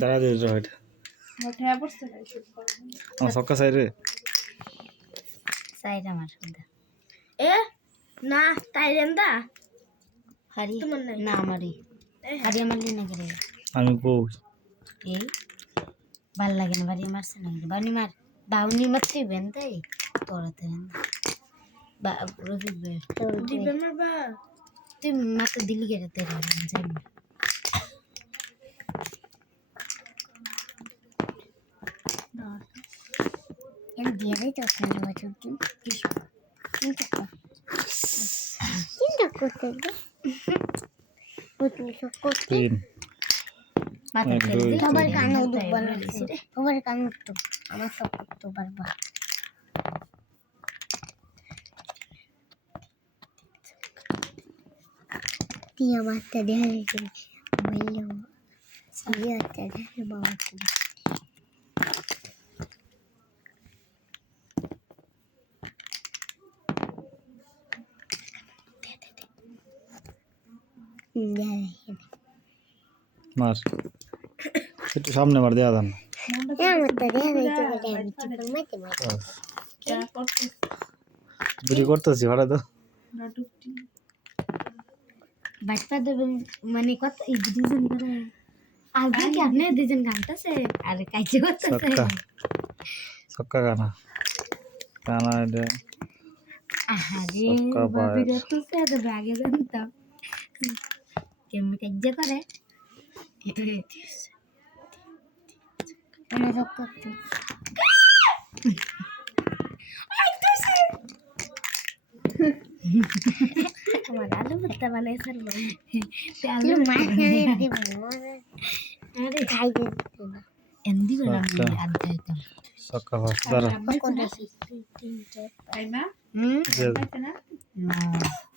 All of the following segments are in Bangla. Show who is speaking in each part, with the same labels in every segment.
Speaker 1: দাঁড়া দিয়ে রাইট
Speaker 2: পড়ছে না শুট করো
Speaker 1: আমার সক্কা সাইড রে।
Speaker 3: সাইড আমার শুদ্ধ
Speaker 2: এ না তাই রেন্দা
Speaker 3: হারি? না আমারই। হারি আমার লিনে করে
Speaker 1: আমি বউ।
Speaker 3: এই ভালো লাগে না বাড়ি মারছে না বাড়ি মার। বাউনি মারতে বেন তাই? তোরাতে বেন বা রফিক বে
Speaker 2: না
Speaker 3: তুই মাত্র দিলি গেলে তেরা যাই না
Speaker 4: এর দিয়ে দেয় তো ওখানে বছর দিন চিন্তা কর চিন্তা করতে দে বুঝলি সব করতে
Speaker 1: তিন
Speaker 3: মাথা
Speaker 1: এক,
Speaker 3: তেল
Speaker 1: দুই,
Speaker 3: দিয়ে
Speaker 4: সবার
Speaker 3: তেল
Speaker 4: কানে
Speaker 3: দিয়ে
Speaker 4: উঠবো
Speaker 3: তেল
Speaker 4: না
Speaker 3: দিয়েছি রে।
Speaker 4: সবার কানে উঠতো আমার সব করতে পারব তুই আমারটা দেখা গেছে বলল তুই একটা দেখে বাবা
Speaker 1: মার একটু সামনে মার দেওয়া দান। বুঝি করতেছি ভাড়া তো
Speaker 2: নাটকটি
Speaker 3: বাচ্চা দেবেন মানে কত এই দুজন করে আর কি আপনি দুজন গানতেছে আর কাইছে করতেছে
Speaker 1: সক্কা সক্কা গানা গানা এটা।
Speaker 3: আহারে
Speaker 1: সক্কা
Speaker 3: বাবি
Speaker 1: পায়েস।
Speaker 3: করতেছে আগে জানতাম। কেমনি কাজ্য করে
Speaker 2: আমার আলু ভর্তা বানাই
Speaker 4: দিব
Speaker 3: আরে
Speaker 4: খাই দিতে
Speaker 3: আমি হুম
Speaker 2: না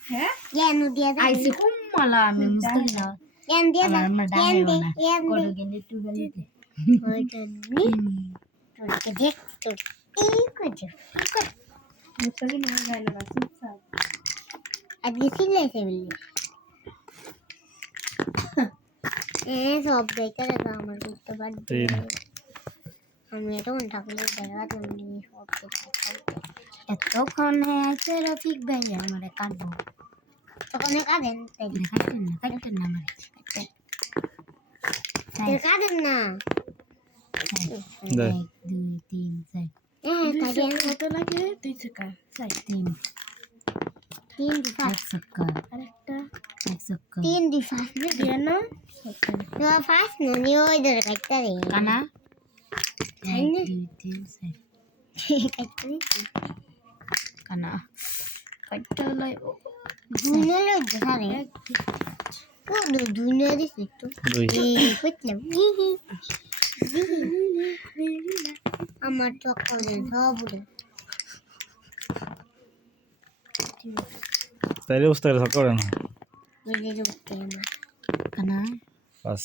Speaker 2: হ্যাঁ
Speaker 4: জ্ঞান দিয়ে
Speaker 3: আইসি কুম্মালা আমি মুস্তাক না
Speaker 4: জ্ঞান দিয়ে দাও
Speaker 3: আমার আমার
Speaker 4: জ্ঞান
Speaker 3: ডাহে
Speaker 4: দে
Speaker 3: না
Speaker 4: জ্ঞান দে
Speaker 3: কোড গেলে টু গেলে
Speaker 4: ওইটা নি তোকে দেখ তোর এই করছ
Speaker 2: মুস্তাকি না গায় না চুপচাপ
Speaker 4: আজকে সিলাইছে বললি এ সব গাইতে রাখা আমার করতে পারবে
Speaker 1: তিন
Speaker 4: তখন কাঁদেন
Speaker 3: কাটেন না কাটেন না
Speaker 4: তোর কাঁদেন না।
Speaker 3: এক দুই তিন চার
Speaker 4: হ্যাঁ
Speaker 2: কত লাগে দুই টাকা চাই
Speaker 3: তিন
Speaker 4: তিন
Speaker 3: এক চক্কর
Speaker 2: আরেকটা
Speaker 3: এক চক্কর
Speaker 4: তিন দি ফার্স্ট
Speaker 2: দিয়ে না
Speaker 4: No, না নি ওই ধরে কাটতে রে
Speaker 3: কানা এক দুই তিন চার
Speaker 4: কাটতে
Speaker 3: কানা
Speaker 4: ধরে আমার চক্কর উড়ে
Speaker 1: তাইলে পারে সক্কা করে না বাস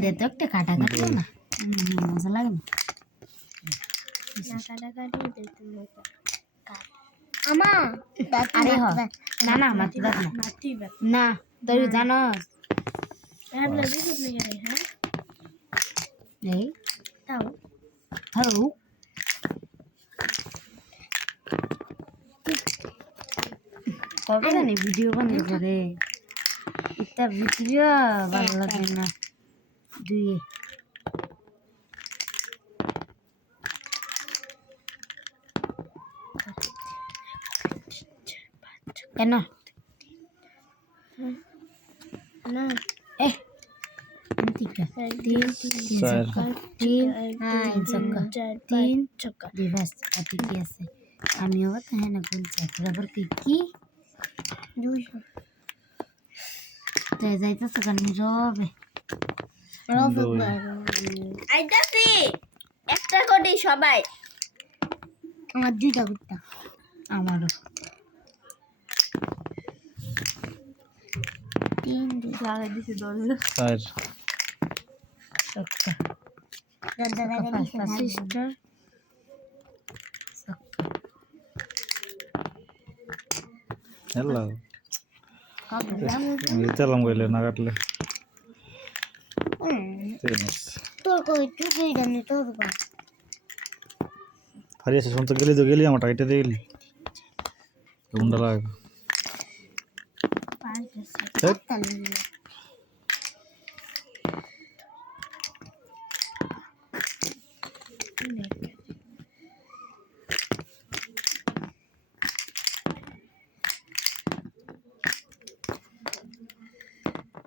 Speaker 3: দে তো একটা কাটা কাটলো না মজা লাগে না।
Speaker 2: না কাটা কাটি দিতে মতো
Speaker 4: আমা
Speaker 3: আরে হ। না না দাঁত না। না তুই জানস
Speaker 2: হ্যাঁ হ্যাঁ।
Speaker 3: এই
Speaker 2: তাও।
Speaker 3: হৌ কবে জানি ভিডিও বন্ধ করে ভিডিও ভালো লাগে না দুই কেন
Speaker 2: না
Speaker 3: এ ঠিক তিন তিন
Speaker 1: চার
Speaker 3: ছক্কা তিন
Speaker 4: হ্যাঁ,
Speaker 3: তিন ছক্কা
Speaker 2: চার
Speaker 3: তিন
Speaker 2: ছক্কা
Speaker 3: দিবাস আর কি আছে আমি আবার হ্যাঁ না গুনছি বরাবর কি কি
Speaker 4: দুশো
Speaker 3: যাই যাইতেছে কারণ রবে
Speaker 1: দুই
Speaker 2: আইতাছি একটা কোটি সবাই।
Speaker 4: আমার দুইটা কুত্তা।
Speaker 3: আমারও।
Speaker 4: তিন
Speaker 2: লাগাই দিছি দরজা
Speaker 1: চার।
Speaker 4: হ্যালো
Speaker 1: কাটলাম
Speaker 4: কাটলাম কইলে না কাটলে। হারিয়ে আসে শুনতে
Speaker 1: গেলি তো গেলি আমার টাইটে দিয়ে গেলি গুন্ডা
Speaker 4: লাগবে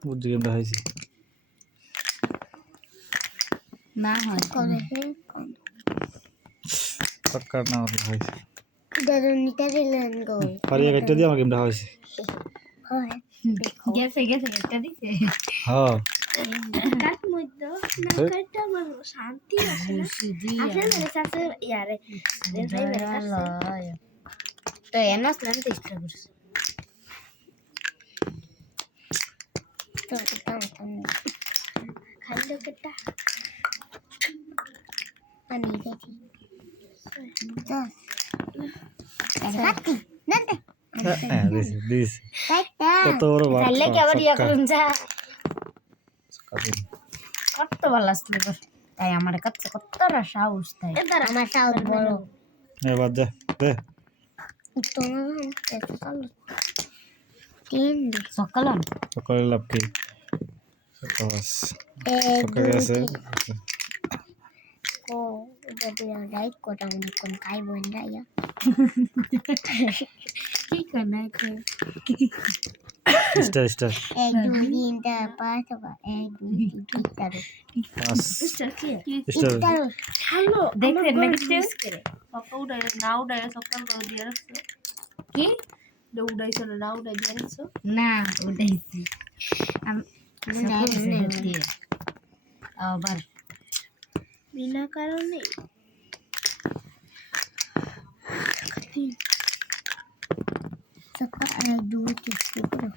Speaker 1: বুঝছি গেমটা হয়েছে
Speaker 3: না হয়
Speaker 4: করে
Speaker 1: পাক্কা না
Speaker 4: দিলেন গো
Speaker 1: দিয়ে আমার গেমটা
Speaker 3: গেছে গেছে দিছে
Speaker 1: হ্যাঁ
Speaker 2: শান্তি আসে না মানে সাসে ইয়ারে
Speaker 3: তো এনে আসলাম চেষ্টা করছি
Speaker 4: তো
Speaker 2: খালি লোকেরটা
Speaker 4: আমি দেখি নান্তে
Speaker 1: হ্যাঁ দিছি
Speaker 4: কাইটা
Speaker 1: কত বড়
Speaker 3: আবার ইয়া করুন যা। কত ভালো আসলে তাই আমার কাছে কতটা সাহস তাই।
Speaker 4: আমার সাউথ বড়।
Speaker 1: এ যা দে
Speaker 4: তোমার এত চালু তিন
Speaker 3: সকাল?
Speaker 1: সকালে লাভ কি? সকাল
Speaker 4: এক
Speaker 1: সকালে গেছে
Speaker 4: কো যদি রাইট কোটা মনে কোন কাই বোন রাইয়া
Speaker 3: কি করে
Speaker 1: স্টার স্টার
Speaker 4: এক দুই তিন চার পাঁচ এক দুই তিন চার
Speaker 1: পাঁচ
Speaker 2: কি
Speaker 1: স্টার
Speaker 2: হ্যালো
Speaker 3: দেখছেন না কিছু
Speaker 2: সকাল উঠাই না উঠাই সকাল করে দিয়ে রাখছো
Speaker 3: কি
Speaker 2: উঠাইছো না না উঠাই দিয়ে রাখছো
Speaker 3: না উঠাইছি আমি আবার
Speaker 2: বিনা কারণে
Speaker 4: সকাল এক দুই তিন চার